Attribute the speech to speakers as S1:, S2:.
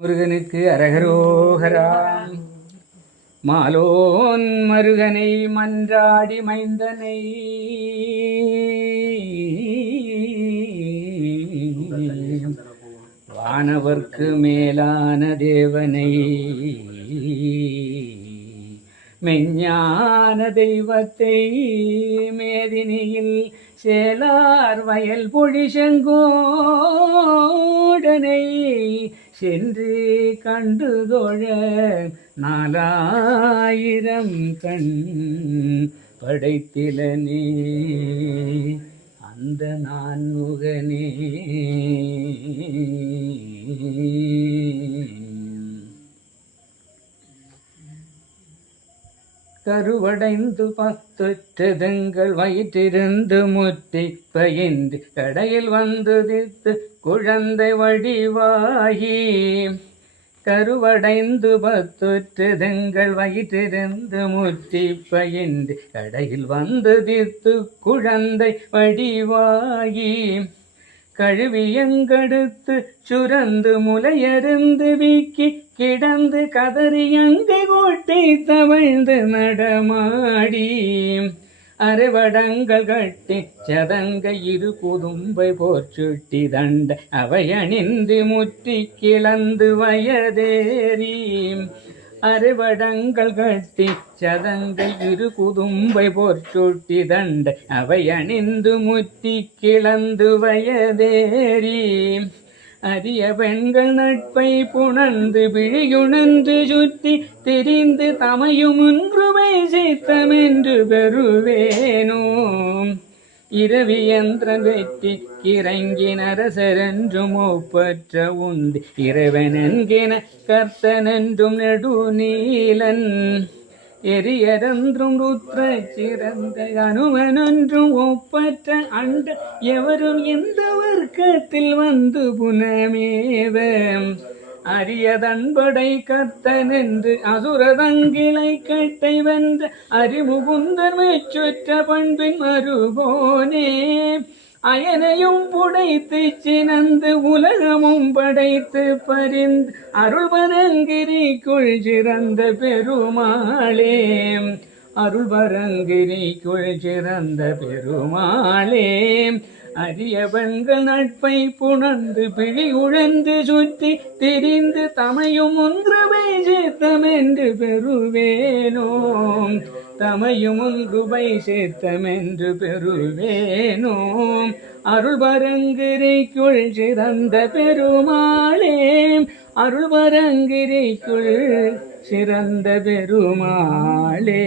S1: முருகனுக்கு அரகரோகரா. மாலோன் மருகனை மன்றாடி மைந்தனை. வானவர்க்கு மேலான தேவனை. மெஞ்ஞான தெய்வத்தை மேதினியில் சேலார் வயல் பொழிசெங்கோடனை சென்று கண்டு தோழ நாலாயிரம் கண் படைத்திலனே. அந்த நான் கருவடைந்து பத்தொற்றதுங்கள் வயிற்றிருந்து முற்றி பயந்து கடையில் வந்து தித்து குழந்தை வடிவாகி கருவடைந்து பத்தொற்றதுங்கள் வயிற்றிருந்து முற்றி பயந்து கடையில் வந்து தித்து குழந்தை வடிவாகி கழுவியங்கடுத்து சுரந்து முலையருந்து வீக்கி கிடந்து கதறியங்கை கோட்டை தவழ்ந்து நடமாடி. அறுவடங்கள் கட்டி சதங்க இரு குதும்பை போர்ச்சுட்டி தண்ட அவையணிந்து முற்றி கிளந்து வயதேறி. அறுவடங்கள் கட்டி சதங்கள் இரு குதும்பை போர் சுட்டி தண்ட அவை அணிந்து முத்தி கிளந்து வயதேறி. அரிய பெண்கள் நட்பை புணர்ந்து விழியுணர்ந்து சுத்தி தெரிந்து தமையும் ஒன்றுமை சித்தமென்று பெறுவேனோ இரவி யந்திரம் வெற்றி கிறங்கி நரசரென்றும் ஒப்பற்ற உண்டு இறைவன் என்கின கர்த்தனென்றும் நெடுநீலன் எரியரென்றும் ருத்ர சிறந்த அனுமனொன்றும் ஒப்பற்ற அண்ட எவரும் எந்த வர்க்கத்தில் வந்து புனமேவ அரியதன்படை கத்தனென்று அசுரதங்கிளை கட்டை வென்ற அறிமுகுந்தன் சுற்ற பண்பின் மறுபோனே. அயனையும் புடைத்து சினந்து உலகமும் படைத்து பரிந்து அருள்வனங்கிரிக்குள் சிறந்த பெருமாளே. அருள் அருள்வரங்கிரிக்குள் சிறந்த பெருமாளே அரிய பெண்கள் நட்பை புணர்ந்து பிழி உழந்து சுற்றி திரிந்து தமையும் ஒன்றுமே சேத்தமென்று பெறுவேனோ. தமையும் ஒன்றுபை சேத்தமென்று அருள் வரங்கிரைக்குள் சிறந்த பெருமாளே. அருள் வரங்கிரைக்குள் சிறந்த பெருமாளே.